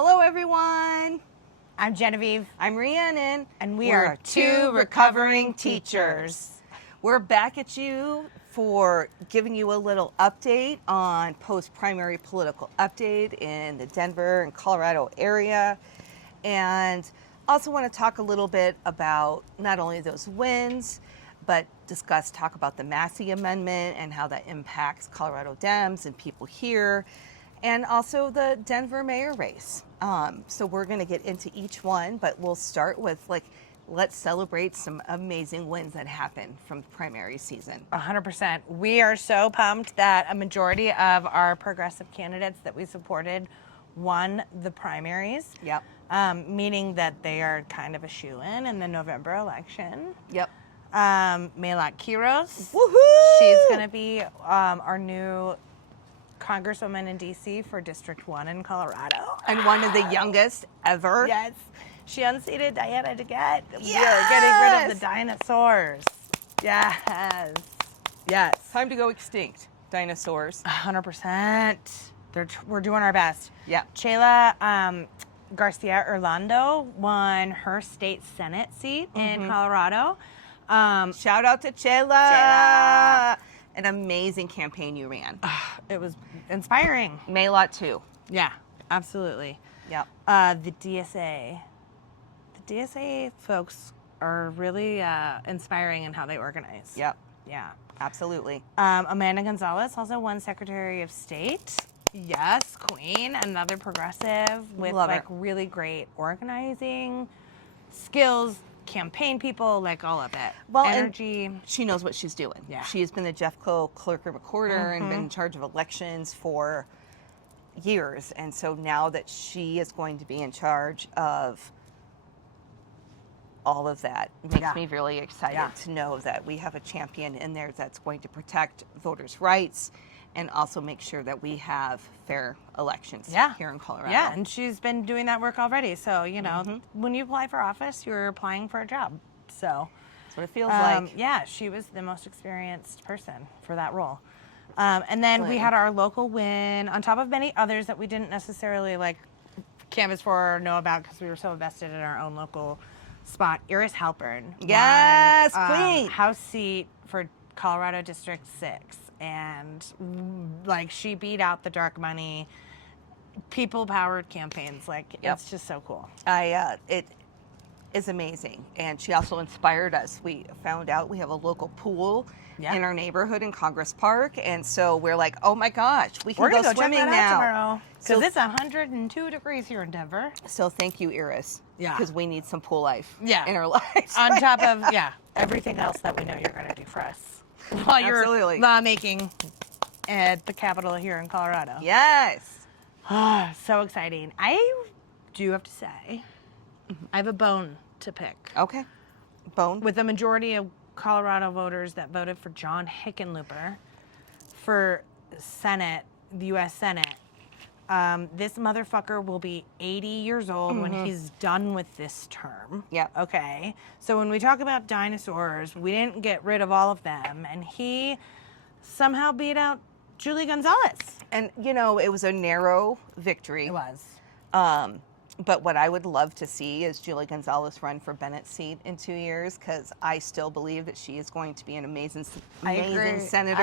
Hello, everyone. I'm Genevieve. I'm Rhiannon. And we are two recovering teachers. We're back at you for giving you a little update on post-primary political update in the Denver and Colorado area. And also want to talk a little bit about not only those wins, but talk about the Massie Amendment and how that impacts Colorado Dems and people here, and also the Denver Mayor race. So we're going to get into each one, but we'll start with let's celebrate some amazing wins that happened from the primary season. 100%. We are so pumped that a majority of our progressive candidates that we supported won the primaries. Yep. Meaning that they are kind of a shoo-in in the November election. Yep. Melat Quiros. Woohoo! She's going to be our new congresswoman in D.C. for District 1 in Colorado. And one of the youngest ever. Yes. She unseated Diana DeGette. Yes! We are getting rid of the dinosaurs. Yes. Yes. Time to go extinct, dinosaurs. 100%. We're doing our best. Yeah. Chela Garcia Orlando won her state Senate seat in Colorado. Shout out to Chela. An amazing campaign you ran. It was inspiring. Maylot too. Yeah, absolutely. Yep. The DSA folks are really inspiring in how they organize. Yep. Yeah. Absolutely. Amanda Gonzalez also won Secretary of State. Yes, Queen, another progressive with really great organizing skills, campaign people, all of it. Well, energy. And she knows what she's doing. Yeah. She's been the Jeffco clerk and recorder and been in charge of elections for years. And so now that she is going to be in charge of all of that, makes me really excited to know that we have a champion in there that's going to protect voters' rights and also make sure that we have fair elections here in Colorado. Yeah, and she's been doing that work already. So, when you apply for office, you're applying for a job. So that's what it feels like. Yeah, she was the most experienced person for that role. And then we had our local win on top of many others that we didn't necessarily canvass for or know about because we were so invested in our own local spot. Iris Halpern Yes, won, queen. House seat for Colorado District 6. And she beat out the dark money, people-powered campaigns. It's just so cool. It is amazing. And she also inspired us. We found out we have a local pool in our neighborhood in Congress Park. And so we're like, oh my gosh, we can go swimming now. Because it's 102 degrees here in Denver. So thank you, Iris. Yeah. Because we need some pool life in our lives. On top of, everything else that we know you're going to do for us. While you're lawmaking at the Capitol here in Colorado. Yes. So exciting. I do have to say, I have a bone to pick. Okay. Bone? With the majority of Colorado voters that voted for John Hickenlooper for Senate, the U.S. Senate. This motherfucker will be 80 years old when he's done with this term. Yep. Okay. So when we talk about dinosaurs, we didn't get rid of all of them. And he somehow beat out Julie Gonzalez. And, it was a narrow victory. It was. But what I would love to see is Julie Gonzalez run for Bennett's seat in 2 years, because I still believe that she is going to be an amazing senator.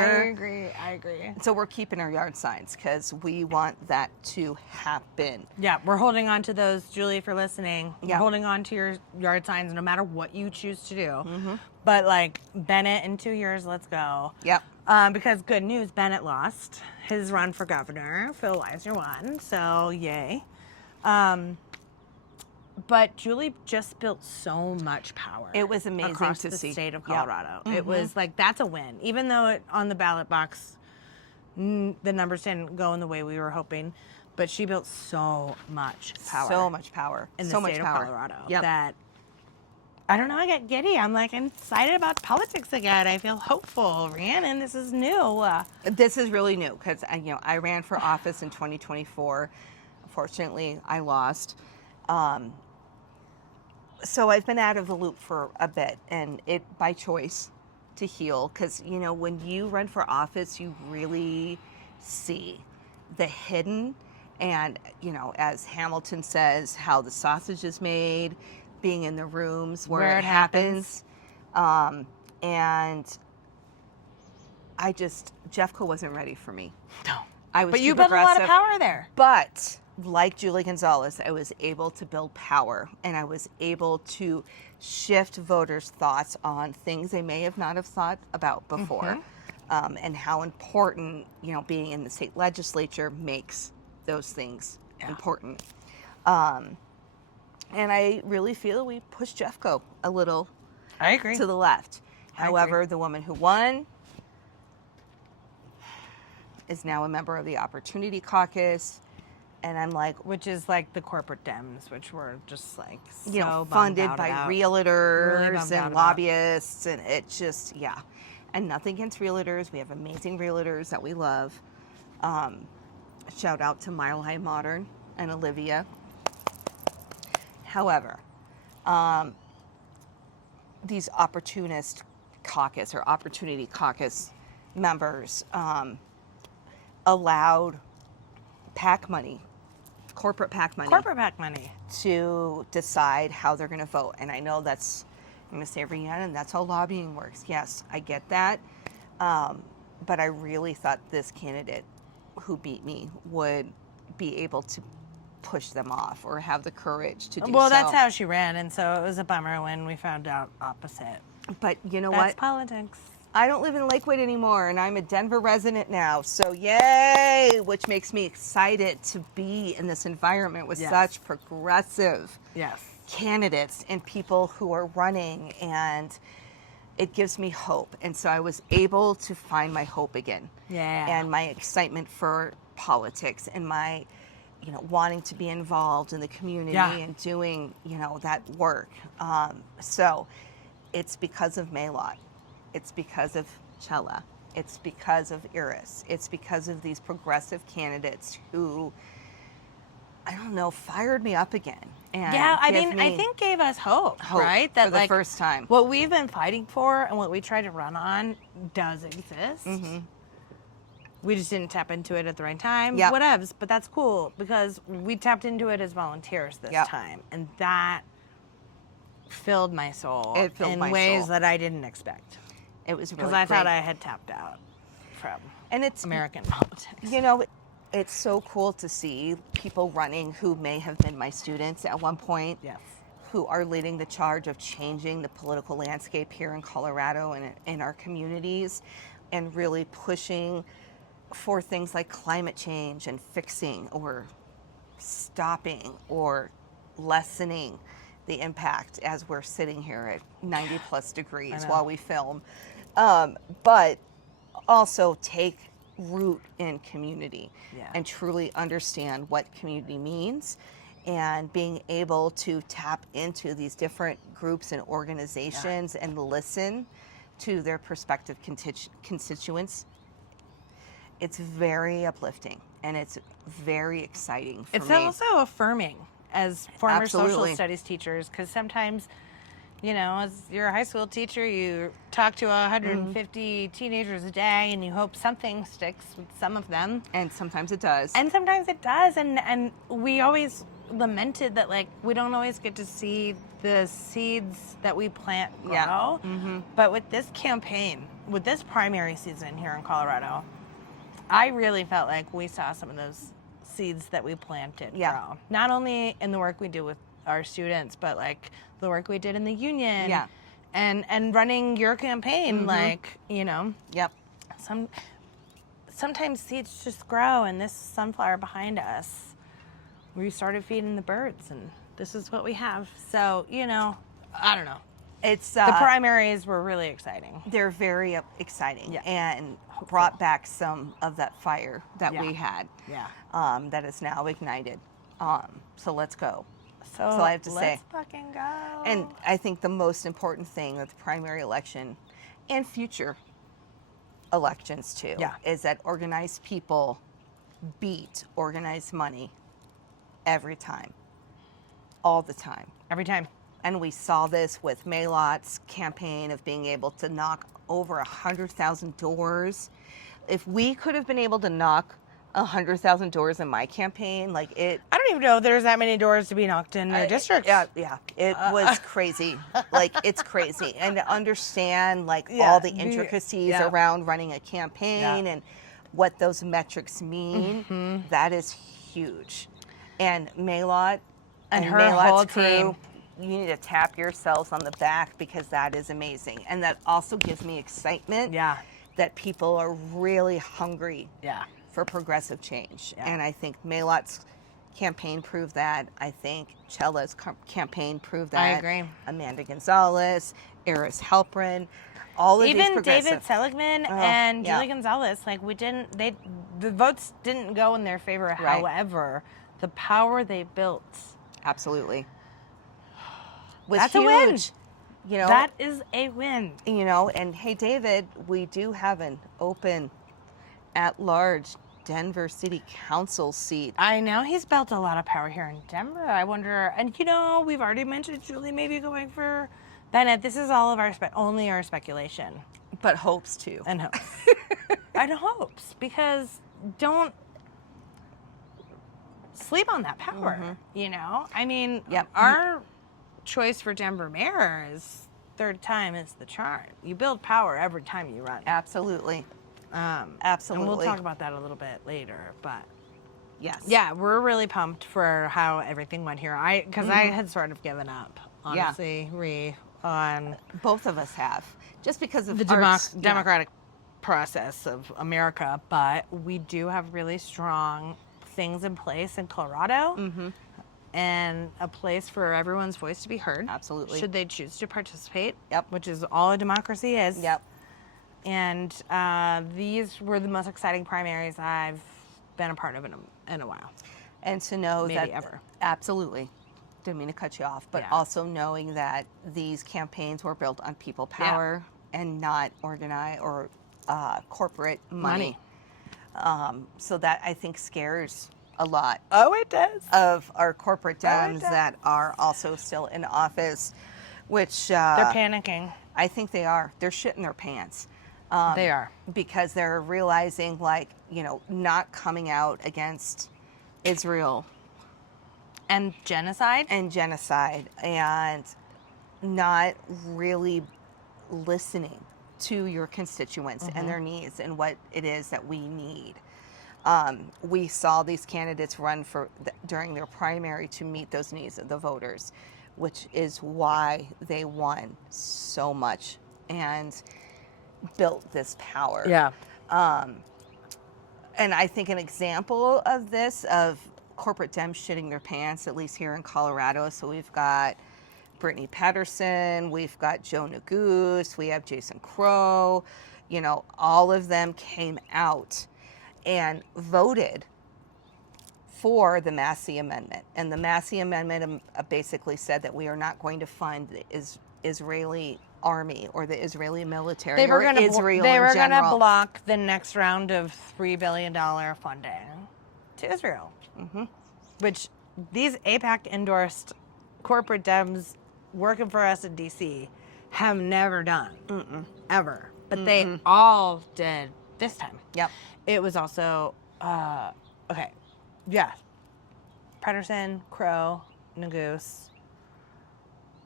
I agree. So we're keeping our yard signs because we want that to happen. Yeah, we're holding on to those, Julie, if you're listening. We're holding on to your yard signs no matter what you choose to do. But Bennett in 2 years, let's go. Yep. Because good news, Bennett lost his run for governor. Phil Weiser won, so yay. But Julie just built so much power. It was amazing across to the see. state of Colorado. It was that's a win. Even though on the ballot box, the numbers didn't go in the way we were hoping, but she built so much power. So much power. In the so state much of power. Colorado. That, I don't know, I get giddy. I'm excited about politics again. I feel hopeful. Rhiannon, this is new. This is really new because, I ran for office in 2024. Unfortunately, I lost. So I've been out of the loop for a bit, and it by choice to heal, because when you run for office, you really see the hidden And, you know, as Hamilton says, how the sausage is made, being in the rooms where it happens. And Jeffco wasn't ready for me. No. I was But too you built a lot of progressive. power there. But like Julie Gonzalez, I was able to build power, and I was able to shift voters' thoughts on things they may have not have thought about before, and how important, you know, being in the state legislature makes those things important. And I really feel we pushed Jeffco a little I agree. to the left. I However, agree. the woman who won is now a member of the Opportunity Caucus. And I'm like, Which is like the corporate Dems, which were just like so you know, bummed funded out by about. realtors Really bummed out and about. lobbyists, and it just, yeah. And nothing against realtors. We have amazing realtors that we love. Shout out to Mile High Modern and Olivia. However, these opportunist caucus or Opportunity Caucus members allowed PAC money, corporate PAC money, to decide how they're going to vote. And I know that's, I'm going to say every end, and that's how lobbying works. Yes, I get that. But I really thought this candidate who beat me would be able to push them off or have the courage to do so. Well, that's how she ran, and so it was a bummer when we found out opposite. But you know That's what? politics. I don't live in Lakewood anymore, and I'm a Denver resident now. So yay, which makes me excited to be in this environment with Yes. such progressive Yes. candidates and people who are running, and it gives me hope. And so I was able to find my hope again. Yeah. And my excitement for politics and my, you know, wanting to be involved in the community Yeah. and doing, you know, that work. So it's because of Maylot. It's because of Chella. It's because of Iris. It's because of these progressive candidates who, I don't know, fired me up again. And Yeah, I give mean, me I think gave us hope, hope right? for the first time. What we've been fighting for and what we try to run on does exist. We just didn't tap into it at the right time. Yep. Whatevs, but that's cool because we tapped into it as volunteers this Yep. time. And that filled my soul It filled in my ways soul. that I didn't expect. It was really Because I thought great. I had tapped out from And it's American politics. You know, it's so cool to see people running who may have been my students at one point, Yes. who are leading the charge of changing the political landscape here in Colorado and in our communities, and really pushing for things like climate change and fixing or stopping or lessening the impact as we're sitting here at 90 plus degrees know. while we film. But also take root in community Yeah. and truly understand what community means, and being able to tap into these different groups and organizations and listen to their prospective constituents. It's very uplifting and it's very exciting for It's me. also affirming as former Absolutely. social studies teachers, because sometimes, you know, as you're a high school teacher, you talk to 150 teenagers a day and you hope something sticks with some of them. And sometimes it does. And sometimes it does. And we always lamented that, like, we don't always get to see the seeds that we plant grow. Yeah. But with this campaign, with this primary season here in Colorado, I really felt like we saw some of those seeds that we planted grow. Not only in the work we do with our students, but like the work we did in the union. Yeah. And running your campaign, like, you know. Yep. Sometimes seeds just grow, and this sunflower behind us, we started feeding the birds, and this is what we have. So, you know, I don't know. It's The primaries were really exciting. they're very exciting, Yeah. and brought back some of that fire that Yeah. we had. Yeah. That is now ignited. So let's go. So I have to let's say. fucking go. And I think the most important thing with the primary election and future elections too is that organized people beat organized money every time, all the time. Every time. And we saw this with Maylot's campaign of being able to knock over 100,000 doors. If we could have been able to knock 100,000 doors in my campaign. Like it. I don't even know if there's that many doors to be knocked in their districts. Yeah. It was crazy. Like it's crazy. And to understand like all the intricacies around running a campaign and what those metrics mean, that is huge. And Maylot and her Maylot's whole crew, team. you need to tap yourselves on the back because that is amazing. And that also gives me excitement that people are really hungry for progressive change. And I think Maylot's campaign proved that. I think Chella's campaign proved that. I agree. Amanda Gonzalez, Eris Halprin, all of these even progressive. David Seligman and Julie Gonzalez, like the votes didn't go in their favor. Right. However, the power they built, absolutely, was that's huge. a win. You know, that is a win. You know, and hey, David, we do have an open, at-large Denver City Council seat. I know he's built a lot of power here in Denver. I wonder, and you know, we've already mentioned Julie maybe going for Bennett. This is all of our only our speculation, but hopes too, and hopes, and hopes, because don't sleep on that power. You know, I mean, our choice for Denver mayor is third time is the charm. You build power every time you run. Absolutely. Absolutely. And we'll talk about that a little bit later, but yes. Yeah, we're really pumped for how everything went here. Because I had sort of given up, honestly, on both of us have, just because of the democratic process of America, but we do have really strong things in place in Colorado. And a place for everyone's voice to be heard. Absolutely. Should they choose to participate. Yep. Which is all a democracy is. Yep. And these were the most exciting primaries I've been a part of in a while. And to know maybe that ever. Absolutely. Didn't mean to cut you off, but also knowing that these campaigns were built on people power and not organized or corporate money. So that I think scares a lot. Oh, it does. Of our corporate Dems that are also still in office, which they're panicking. I think they are. They're shitting their pants. They are. Because they're realizing, like, you know, not coming out against Israel. And genocide. And not really listening to your constituents and their needs and what it is that we need. We saw these candidates run during their primary to meet those needs of the voters, which is why they won so much and built this power. Yeah. And I think an example of this, of corporate Dems shitting their pants, at least here in Colorado, so we've got Brittany Patterson, we've got Joe Neguse, we have Jason Crow, you know, all of them came out and voted for the Massie Amendment. And the Massie Amendment basically said that we are not going to fund the Israeli army or the Israeli military They were or Israel They were in general. going to block the next round of $3 billion funding to Israel, which these AIPAC-endorsed corporate Dems working for us in D.C. have never done, ever. But they all did this time. Yep. It was also, Patterson, Crow, Neguse.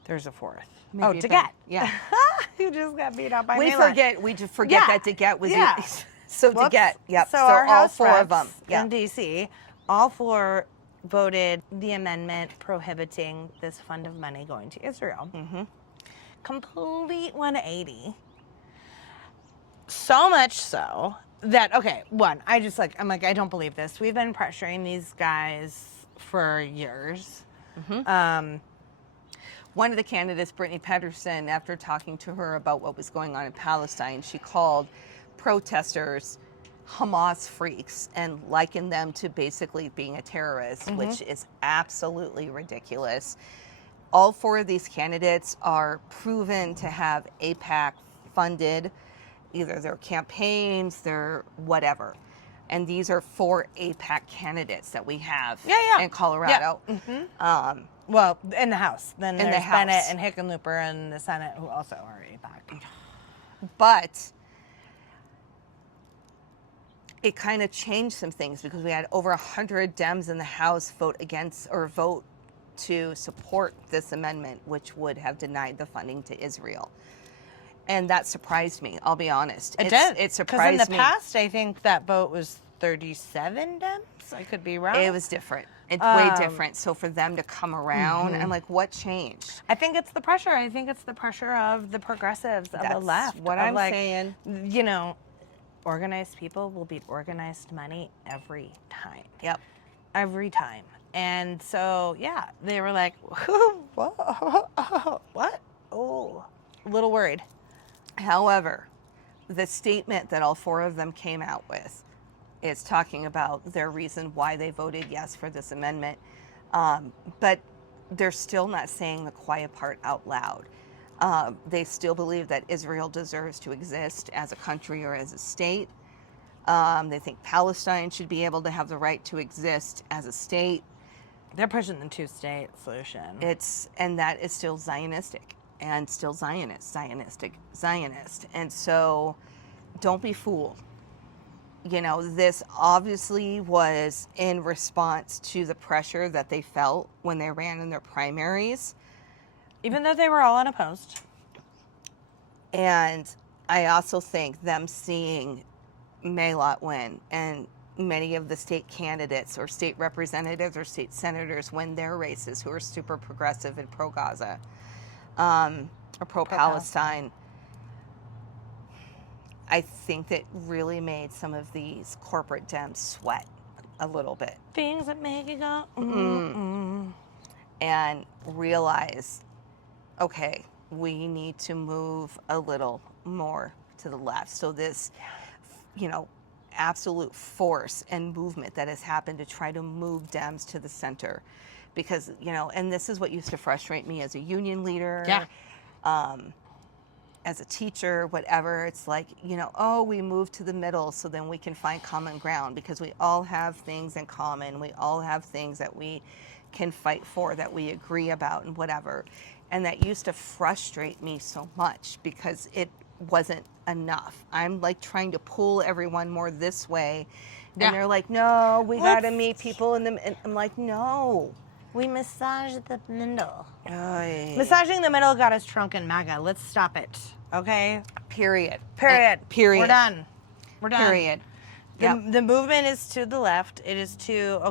There's a fourth. Maybe DeGette. Yeah. You just got beat up by We Maylin. just forget that DeGette was so Whoops. DeGette. Yep. So our all House four of them reps in D.C., all four voted the amendment prohibiting this fund of money going to Israel. Complete 180. So much so that, I'm like, I don't believe this. We've been pressuring these guys for years. One of the candidates, Brittany Patterson, after talking to her about what was going on in Palestine, she called protesters Hamas freaks and likened them to basically being a terrorist, which is absolutely ridiculous. All four of these candidates are proven to have AIPAC funded, either their campaigns, their whatever. And these are 4 AIPAC candidates that we have in Colorado. Well, in the House. Then In the there's House. Bennett and Hickenlooper in the Senate, who also are AIPAC. But it kind of changed some things because we had over 100 Dems in the House vote against or vote to support this amendment, which would have denied the funding to Israel. And that surprised me, I'll be honest. It did. It surprised me. Because in the past, I think that vote was 37 Dems. I could be wrong. It was different. It's way different. So for them to come around, Mm-hmm. I'm like, what changed? I think it's the pressure. I think it's the pressure of the progressives, of the left. What of I'm saying. You know, organized people will beat organized money every time. Yep. Every time. And so, yeah, they were like, what? Oh, a little worried. However, the statement that all four of them came out with is talking about their reason why they voted yes for this amendment. But they're still not saying the quiet part out loud. They still believe that Israel deserves to exist as a country or as a state. They think Palestine should be able to have the right to exist as a state. They're pushing the two-state solution. And that is still Zionistic and still Zionist. And so don't be fooled. You know, this obviously was in response to the pressure that they felt when they ran in their primaries. Even though they were all unopposed. And I also think them seeing Mayoral win and many of the state candidates or state representatives or state senators win their races who are super progressive and pro-Gaza or pro-Palestine. I think that really made some of these corporate Dems sweat a little bit. Things that make you go, And realize, okay, we need to move a little more to the left. So this, absolute force and movement that has happened to try to move Dems to the center. Because, and this is what used to frustrate me as a union leader. Yeah. As a teacher, whatever, it's like, we move to the middle so then we can find common ground because we all have things in common. We all have things that we can fight for, that we agree about and whatever. And that used to frustrate me so much because it wasn't enough. I'm like trying to pull everyone more this way. And Yeah. they're like, no, we got to meet people in the, and I'm like, no. We massage the middle. Oy. Massaging the middle got us drunk in MAGA. Let's stop it. Okay? Period. Period. Period. We're done. We're done. Period. Yep. The movement is to the left. It is to,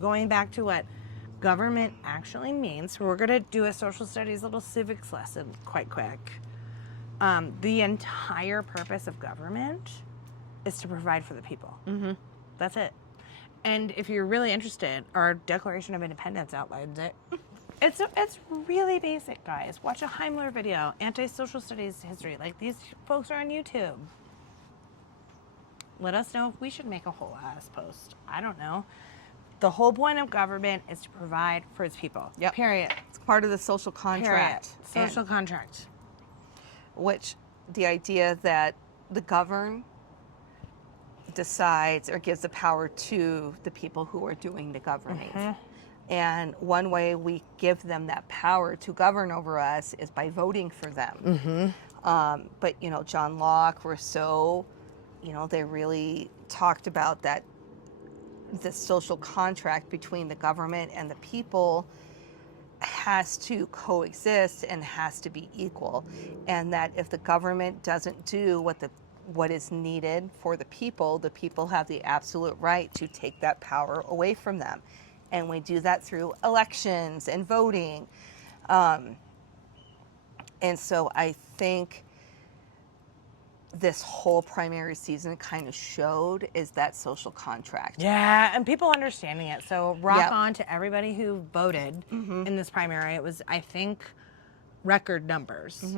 going back to what government actually means. We're going to do a social studies little civics lesson quite quick. The entire purpose of government is to provide for the people. Mm-hmm. That's it. And if you're really interested, our Declaration of Independence outlines it. It's really basic, guys. Watch a Heimler video, anti-social studies history. Like, these folks are on YouTube. Let us know if we should make a whole ass post. I don't know. The whole point of government is to provide for its people. Yep. Period. It's part of the social contract. Period. Social contract. Which the idea that the governed decides or gives the power to the people who are doing the governing. Mm-hmm. And one way we give them that power to govern over us is by voting for them. Mm-hmm. But, John Locke, Rousseau, they really talked about that the social contract between the government and the people has to coexist and has to be equal. And that if the government doesn't do what is needed for the people have the absolute right to take that power away from them. And we do that through elections and voting. And so I think this whole primary season kind of showed is that social contract. Yeah, and people understanding it. So rock Yep. on to everybody who voted in this primary. It was, I think, record numbers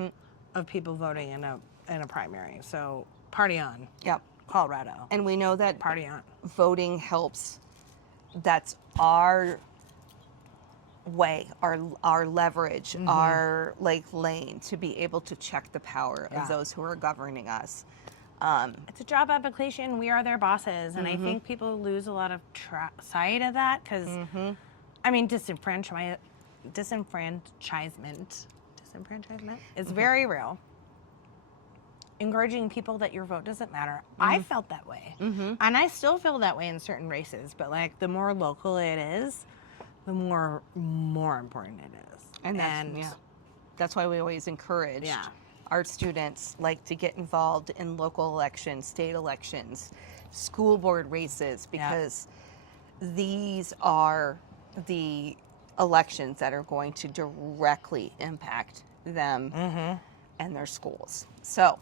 of people voting in a primary. So party on. Yep. Colorado. And we know that Party on. voting helps. That's our way, our leverage, our lane to be able to check the power of those who are governing us. It's a job application. We are their bosses. And I think people lose a lot of sight of that because, disenfranchisement is very real. encouraging people that your vote doesn't matter. I felt that way. And I still feel that way in certain races, but like the more local it is, the more important it is. And that's why we always encourage our students like to get involved in local elections, state elections, school board races, because these are the elections that are going to directly impact them and their schools. So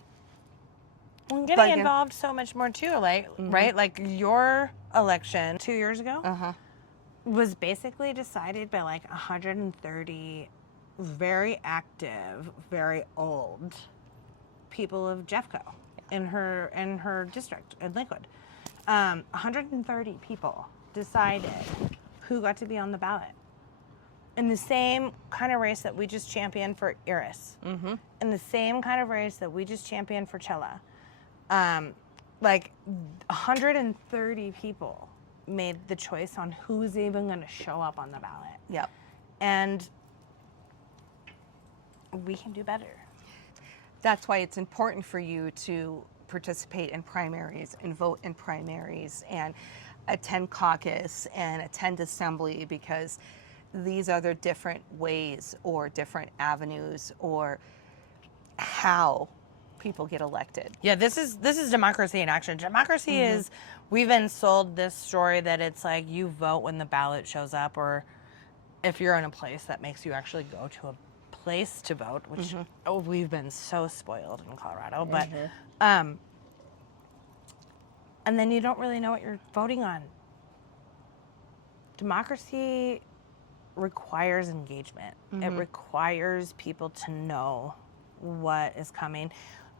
and getting involved so much more too, like right? Like your election 2 years ago was basically decided by like 130 very active, very old people of Jeffco in her district in Lakewood. 130 people decided who got to be on the ballot. In the same kind of race that we just championed for Iris. In the same kind of race that we just championed for Chella. Like 130 people made the choice on who's even going to show up on the ballot. Yep. And we can do better. That's why it's important for you to participate in primaries and vote in primaries and attend caucus and attend assembly, because these are the different ways or different avenues or how people get elected. Yeah, this is democracy in action. Democracy is, we've been sold this story that it's like you vote when the ballot shows up, or if you're in a place that makes you actually go to a place to vote, which we've been so spoiled in Colorado, but and then you don't really know what you're voting on. Democracy requires engagement. It requires people to know what is coming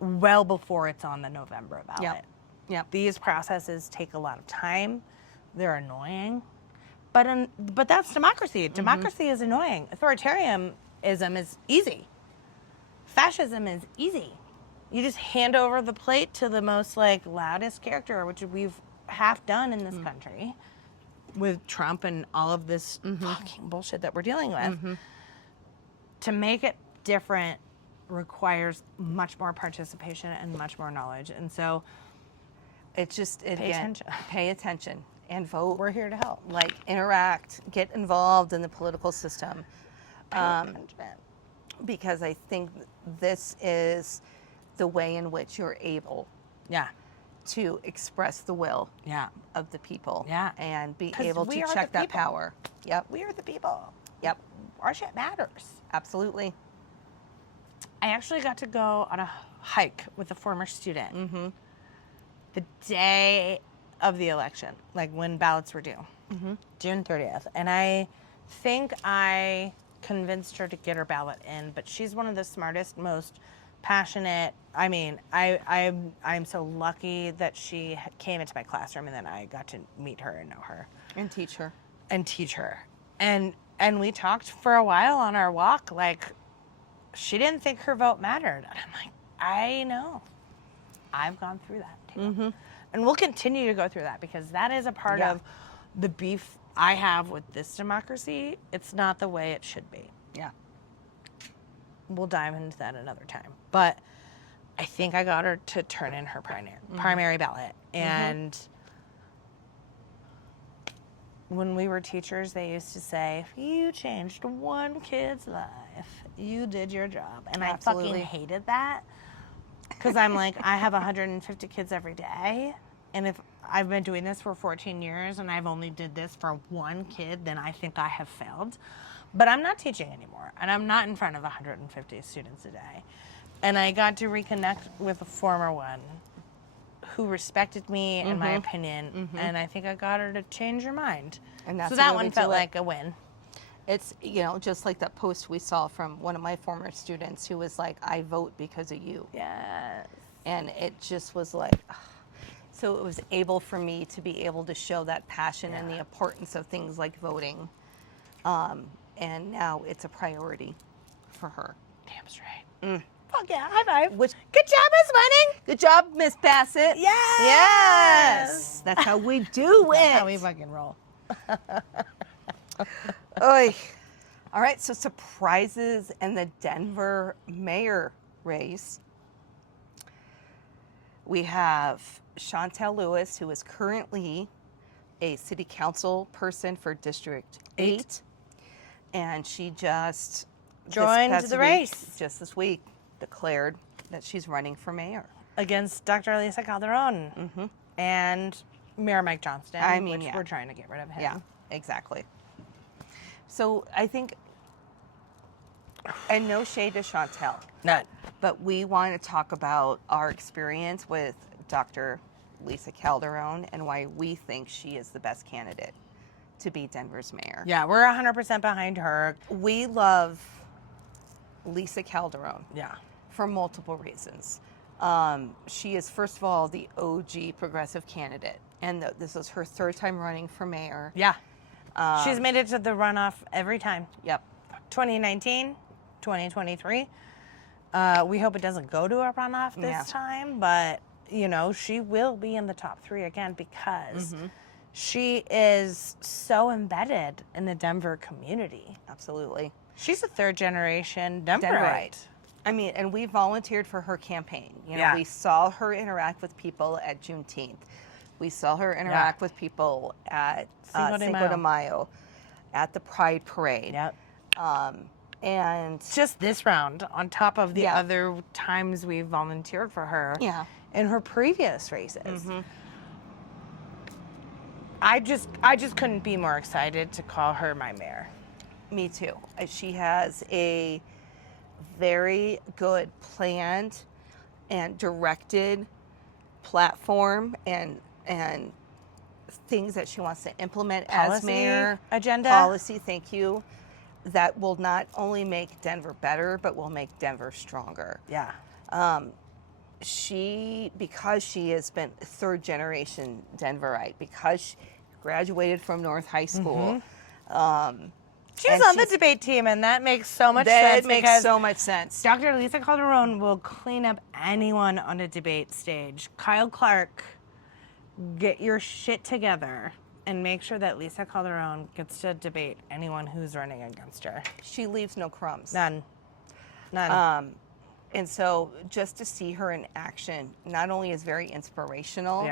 well before it's on the November ballot. Yep. These processes take a lot of time. They're annoying, but that's democracy. Democracy is annoying. Authoritarianism is easy. Fascism is easy. You just hand over the plate to the most like loudest character, which we've half done in this country with Trump and all of this fucking bullshit that we're dealing with. To make it different requires much more participation and much more knowledge. And so it's just, pay attention and vote. We're here to help. Like, interact, get involved in the political system. Because I think this is the way in which you're able to express the will of the people and be able to check that power. Yep. We are the people. Yep. Our shit matters. Absolutely. I actually got to go on a hike with a former student the day of the election, like when ballots were due, June 30th. And I think I convinced her to get her ballot in, but she's one of the smartest, most passionate. I mean, I'm so lucky that she came into my classroom and then I got to meet her and know her. And teach her. And we talked for a while on our walk, like, she didn't think her vote mattered. And I'm like, I know. I've gone through that too. And we'll continue to go through that, because that is a part of the beef I have with this democracy. It's not the way it should be. Yeah. We'll dive into that another time. But I think I got her to turn in her primary ballot. And when we were teachers, they used to say, if you changed one kid's life, you did your job. And I fucking hated that, because I'm like, I have 150 kids every day. And if I've been doing this for 14 years and I've only did this for one kid, then I think I have failed. But I'm not teaching anymore, and I'm not in front of 150 students a day. And I got to reconnect with a former one who respected me and my opinion, and I think I got her to change her mind. And that's so that one felt like a win. It's, you know, just like that post we saw from one of my former students who was like, I vote because of you. Yes. And it just was like, so it was able for me to be able to show that passion and the importance of things like voting. And now it's a priority for her. Damn straight. Fuck yeah, high five. Good job, Miss Winning. Good job, Miss Bassett. Yes. Yes. That's how we do it. That's how we fucking roll. Oy. All right, so surprises in the Denver mayor race. We have Chantel Lewis, who is currently a city council person for District 8. And she just Joined the race. Just this week, declared that she's running for mayor. Against Dr. Lisa Calderón and Mayor Mike Johnston, which we're trying to get rid of him. Yeah, exactly. So I think, and no shade to Chantel. None. But we want to talk about our experience with Dr. Lisa Calderón and why we think she is the best candidate to be Denver's mayor. Yeah, we're 100% behind her. We love Lisa Calderón. Yeah. For multiple reasons. She is, first of all, the OG progressive candidate. And this is her third time running for mayor. Yeah. She's made it to the runoff every time. Yep. 2019, 2023. We hope it doesn't go to a runoff this time, but, you know, she will be in the top 3 again because she is so embedded in the Denver community. Absolutely. She's a third-generation Denverite. I mean, and we volunteered for her campaign. You know, we saw her interact with people at Juneteenth. We saw her interact with people at Cinco de Mayo, at the Pride Parade. Yep. And just this round, on top of the other times we volunteered for her in her previous races. I just couldn't be more excited to call her my mayor. Me too. She has a very good planned and directed platform and things that she wants to implement as mayor. Agenda. Policy, thank you. That will not only make Denver better, but will make Denver stronger. Yeah. Because she has been third generation Denverite, because she graduated from North High School. She's on the debate team, and that makes so much sense. That makes so much sense. Dr. Lisa Calderón will clean up anyone on a debate stage. Kyle Clark, get your shit together and make sure that Lisa Calderón gets to debate anyone who's running against her. She leaves no crumbs. None. And so just to see her in action not only is very inspirational,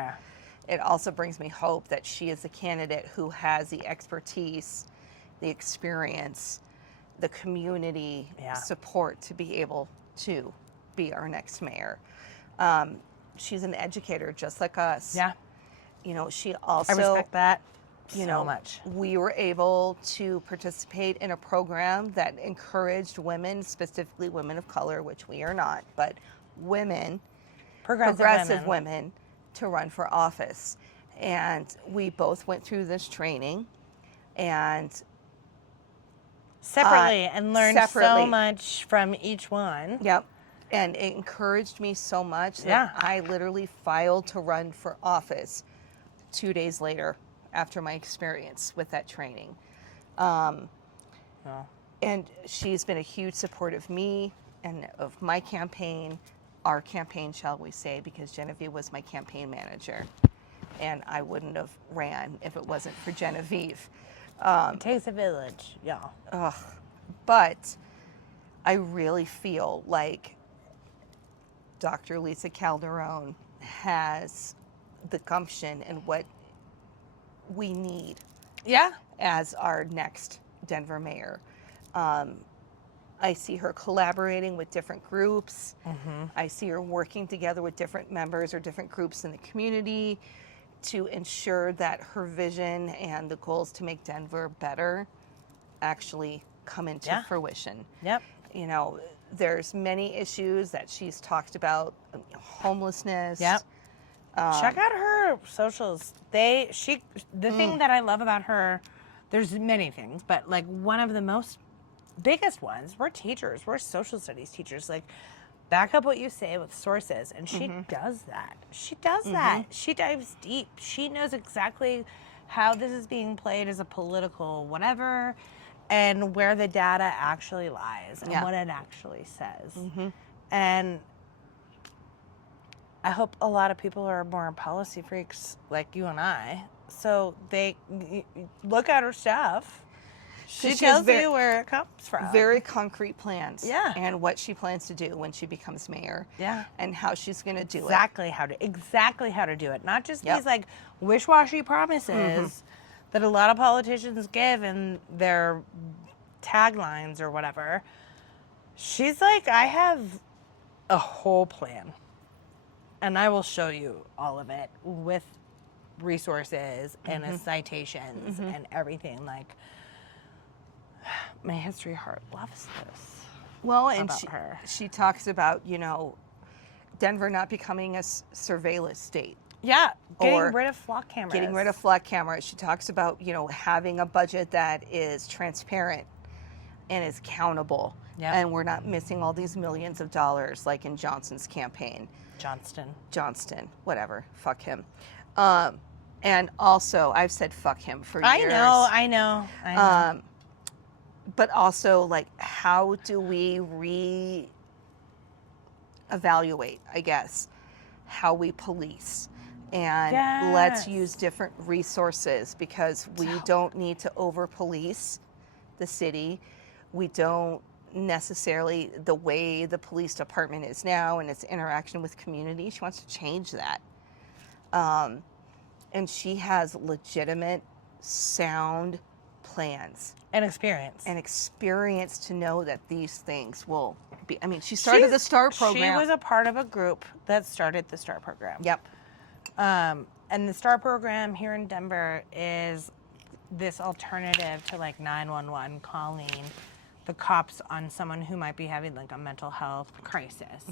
it also brings me hope that she is a candidate who has the expertise, the experience, the community support to be able to be our next mayor. She's an educator just like us. Yeah. You know, she also... I respect that so much. We were able to participate in a program that encouraged women, specifically women of color, which we are not, but women, progressive women, to run for office. And we both went through this training and separately and learned so much from each one. Yep. And it encouraged me so much that I literally filed to run for office 2 days later after my experience with that training. And she's been a huge support of me and of my campaign, our campaign, shall we say, because Genevieve was my campaign manager. And I wouldn't have ran if it wasn't for Genevieve. It takes a village, But I really feel like Dr. Lisa Calderón has the gumption and what we need as our next Denver mayor. I see her collaborating with different groups. I see her working together with different members or different groups in the community to ensure that her vision and the goals to make Denver better actually come into fruition. Yep. You know, there's many issues that she's talked about, homelessness. Yep. Check out her socials. The thing that I love about her, there's many things, but like one of the biggest ones, we're teachers, we're social studies teachers. Like, back up what you say with sources, and she does that. She does that. She dives deep. She knows exactly how this is being played as a political whatever, and where the data actually lies and what it actually says. And I hope a lot of people are more policy freaks like you and I, so they look at her stuff. She tells you where it comes from. Very concrete plans. Yeah. And what she plans to do when she becomes mayor. Yeah. And how she's going to do exactly how to do it. Not just Yep. these like wish-washy promises that a lot of politicians give in their taglines or whatever. She's like, I have a whole plan, and I will show you all of it with resources and citations and everything. Like, my history heart loves this. Well, and about her. she talks about, you know, Denver not becoming a surveillance state. Yeah, getting Or rid of flock cameras. Getting rid of flock cameras. She talks about, you know, having a budget that is transparent and is countable. Yep. And we're not missing all these millions of dollars like in Johnson's campaign. Johnston, whatever. Fuck him. And also, I've said fuck him for years. I know. But also, like, how do we re-evaluate, I guess, how we police? And let's use different resources, because we don't need to over-police the city. We don't necessarily, the way the police department is now and its interaction with community, she wants to change that. And she has legitimate, sound plans. And experience To know that these things will be, I mean, she started the STAR program. She was a part of a group that started the STAR program. Yep. And the STAR program here in Denver is this alternative to like 911, calling the cops on someone who might be having like a mental health crisis.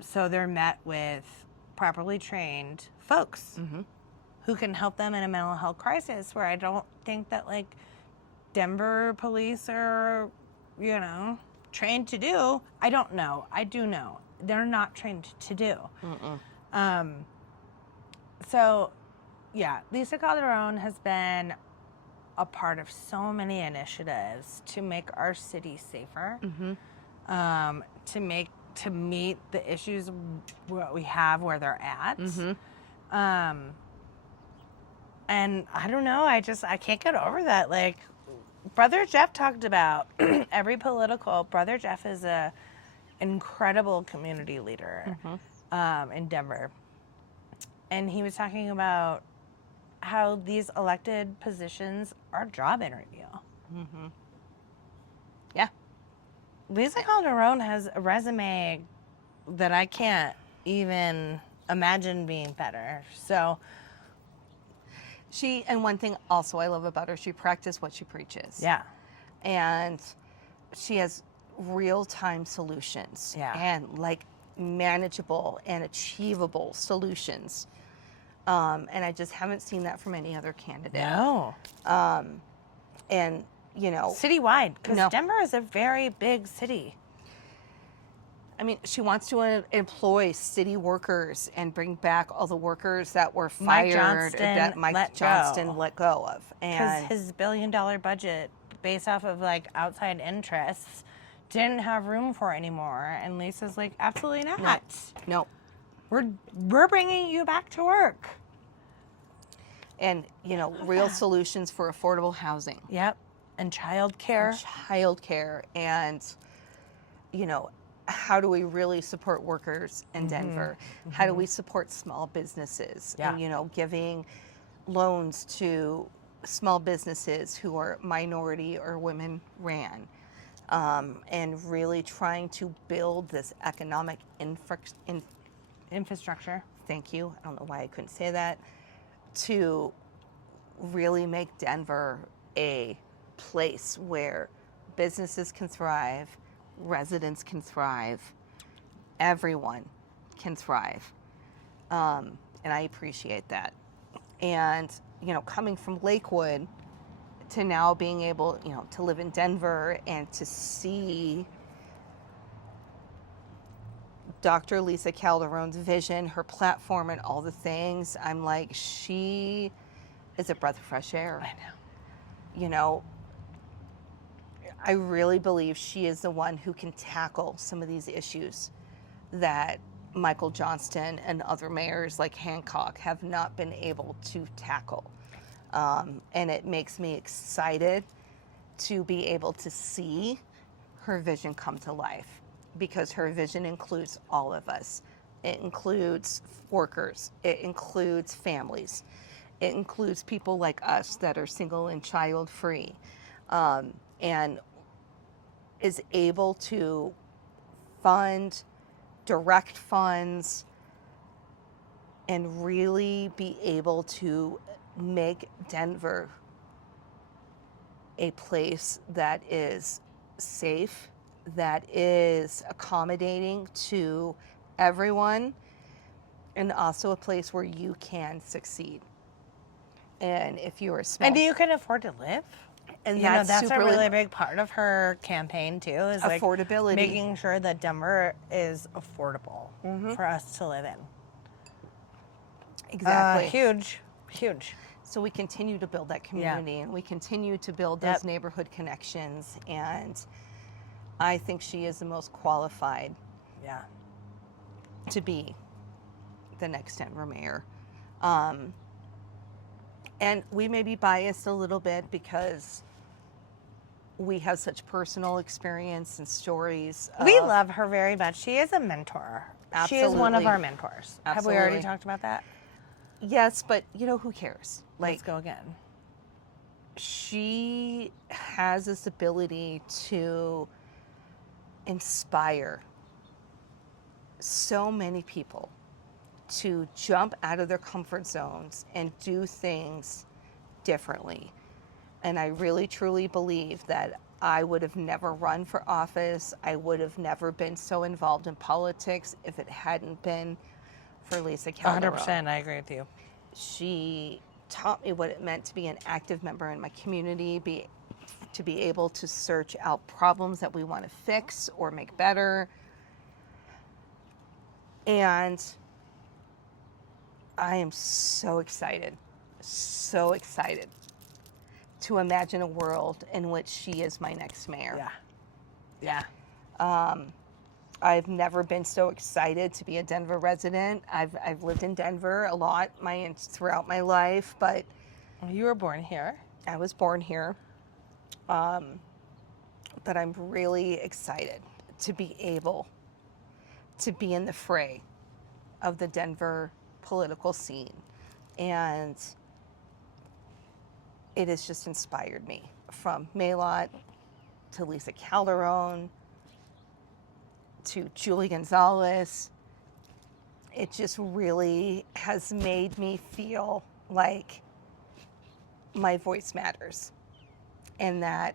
So they're met with properly trained folks who can help them in a mental health crisis, where I don't think that like Denver police are, you know, trained to do. I don't know. I do know. They're not trained to do. So, yeah, Lisa Calderón has been a part of so many initiatives to make our city safer, to meet the issues what we have where they're at. And I don't know, I can't get over that. Like, Brother Jeff talked about Brother Jeff is a incredible community leader in Denver. And he was talking about how these elected positions are job interview. Yeah. Lisa Calderón has a resume that I can't even imagine being better. So and one thing also I love about her, she practices what she preaches. yeah. And she has real-time solutions. Yeah. And like manageable and achievable solutions. And I just haven't seen that from any other candidate. No. And, you know. Citywide, because Denver is a very big city. I mean, she wants to employ city workers and bring back all the workers that were fired that Mike Johnston let go of. Because his $1 billion budget, based off of like outside interests, didn't have room for anymore. And Lisa's like, absolutely not. No. We're bringing you back to work. And, you know, real solutions for affordable housing. Yep. And childcare. And, you know, how do we really support workers in Denver? How do we support small businesses? Yeah. And, you know, giving loans to small businesses who are minority or women ran. And really trying to build this economic infrastructure. Thank you. I don't know why I couldn't say that. To really make Denver a place where businesses can thrive, residents can thrive, everyone can thrive. And I appreciate that. And, you know, coming from Lakewood to now being able, you know, to live in Denver and to see Dr. Lisa Calderón's vision, her platform, and all the things, I'm like, she is a breath of fresh air. I know. You know, I really believe she is the one who can tackle some of these issues that Michael Johnston and other mayors like Hancock have not been able to tackle. And it makes me excited to be able to see her vision come to life, because her vision includes all of us. It includes workers, it includes families, it includes people like us that are single and child free, and is able to fund, direct funds, and really be able to make Denver a place that is safe, that is accommodating to everyone, and also a place where you can succeed. And if you're a small, And you can afford to live. and You know, that's a super really big part of her campaign too, is like affordability. making sure that Denver is affordable for us to live in. Exactly. Huge. So we continue to build that community, and we continue to build those neighborhood connections. And I think she is the most qualified to be the next Denver mayor. And we may be biased a little bit because we have such personal experience and stories. We love her very much. She is a mentor. She is one of Absolutely. our mentors. Have we already talked about that? Yes, but you know, who cares? Let's go again. She has this ability to inspire so many people to jump out of their comfort zones and do things differently. And I really truly believe that I would have never run for office. I would have never been so involved in politics if it hadn't been for Lisa Calderón. 100%, I agree with you. She taught me what it meant to be an active member in my community, to be able to search out problems that we want to fix or make better. And I am so excited to imagine a world in which she is my next mayor. Yeah. I've never been so excited to be a Denver resident. I've lived in Denver a lot throughout my life, but You were born here. I was born here. But I'm really excited to be able to be in the fray of the Denver political scene. And it has just inspired me, from Maylot to Lisa Calderón to Julie Gonzalez. It just really has made me feel like my voice matters, and that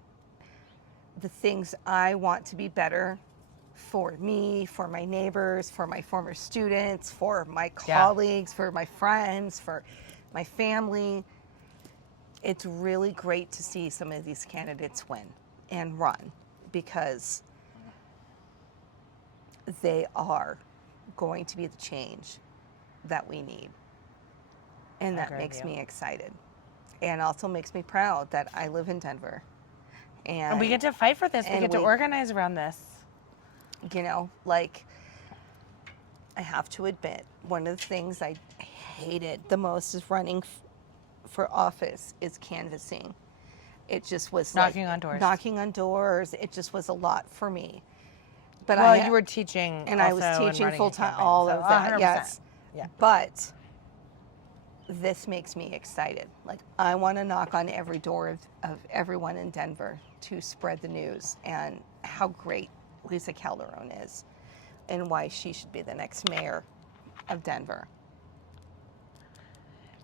the things I want to be better for me, for my neighbors, for my former students, for my colleagues, for my friends, for my family. It's really great to see some of these candidates win and run, because they are going to be the change that we need. And that makes me excited. And also makes me proud that I live in Denver. And we get to fight for this. We get to organize around this. You know, like, I have to admit, one of the things I hated the most is running for office is canvassing. It just was knocking on doors. It just was a lot for me. But you were teaching, and I was teaching full time. All of that, 100%. yes. Yeah. But this makes me excited. Like, I want to knock on every door of everyone in Denver to spread the news and how great Lisa Calderón is, and why she should be the next mayor of Denver.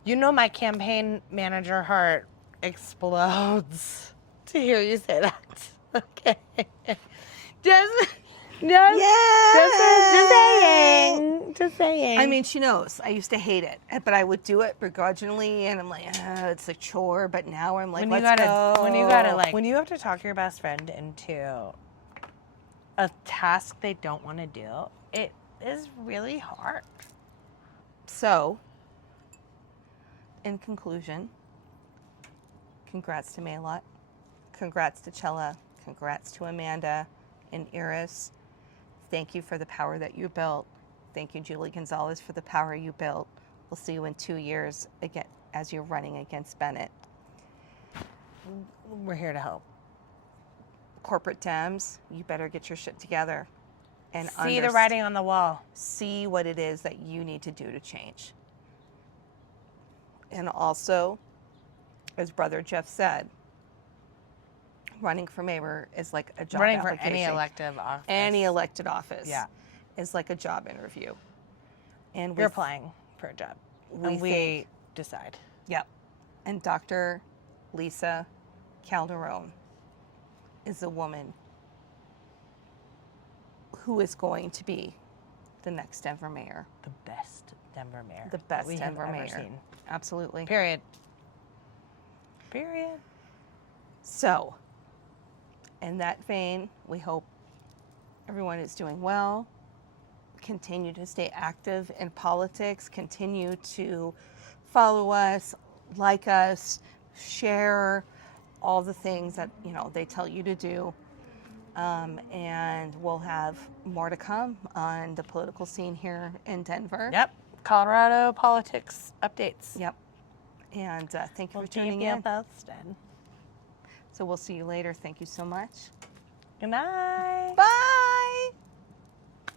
You know, my campaign manager heart explodes to hear you say that. Okay. Just saying. I mean, she knows. I used to hate it, but I would do it begrudgingly, and I'm like, it's a chore. But now I'm like, let's go. When you have to talk your best friend into a task they don't want to do, it is really hard. So, in conclusion, congrats to Maylot, congrats to Chella, congrats to Amanda and Iris. Thank you for the power that you built. Thank you, Julie Gonzalez, for the power you built. We'll see you in 2 years again as you're running against Bennett. We're here to help. corporate Dems, you better get your shit together and See the writing on the wall. see what it is that you need to do to change. And also, as Brother Jeff said, running for mayor is like a job Running for application. any elective office. Any elected office, Yeah. is like a job interview. And You're applying for a job. And we think- decide. Yep. And Dr. Lisa Calderón is a woman who is going to be the next Denver mayor. The best Denver mayor. The that best we Denver have ever mayor. seen. Absolutely. Period. Period. So, in that vein, we hope everyone is doing well. Continue to stay active in politics. Continue to follow us, like us, share all the things that they tell you to do. And we'll have more to come on the political scene here in Denver. Yep. Colorado politics updates. Yep. And thank you We'll for tuning keep you in. posted. So we'll see you later. Thank you so much. Good night. Bye.